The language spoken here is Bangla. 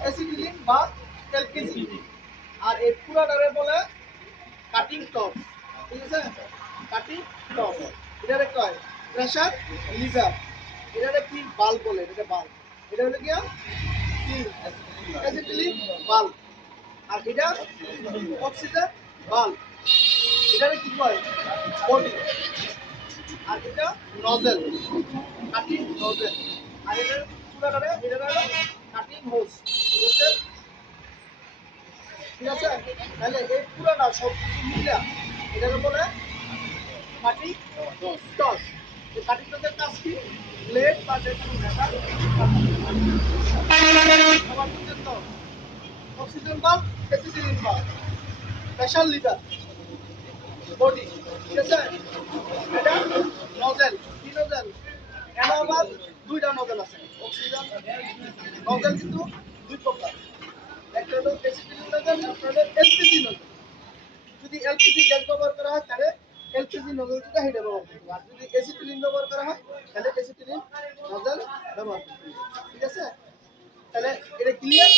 অ্যাসিটিলিন বা এলপিজি। আর এই পুরাটারে বলে কাটিং টপ। ঠিক আছে, কাটিং টপ। এটারে কয় প্রেসার লিভার। এটারে কি বাল্ব বলে, এটা বাল্ব। এটা হলো কি অ্যাসিটিলিন বাল্ব। আর এটা অক্সিজেন বাল্ব। এটারে কি কয় বডি। আর এটা নজেল, কাটিং নজেল। আর এটার পুরাটারে এটা হলো কাটিং হোস। হোসের ঠিক আছে। তাহলে এই পুরাটা সব কিছু মিলে এটাকে বলে কাটিং টস। এই কাটিং টসের কাজ কি? ব্লেড বা যে কোনো মেটাল সবার মধ্যে তো oxygen bulb, acetylene bulb, pressure liver, body. ঠিক আছে, এটা নজেল। কি নজেল? এর আবার দুইটা নজেল আছে। অক্সিজেন নজেল কিন্তু দুই প্রকার। একটা হলো অ্যাসিটিলিন নজেল, একটা হলো এলপিজি নজেল। যদি এলপিজি গ্যাস ব্যবহার করা হয় তাহলে এলপিজি নজল যেটা সেটা ব্যবহার করতে হবে। আর যদি অ্যাসিটিলিন ব্যবহার করা হয় তাহলে অ্যাসিটিলিন নজল ব্যবহার করতে হবে। ঠিক আছে, তাহলে এটা ক্লিয়ার।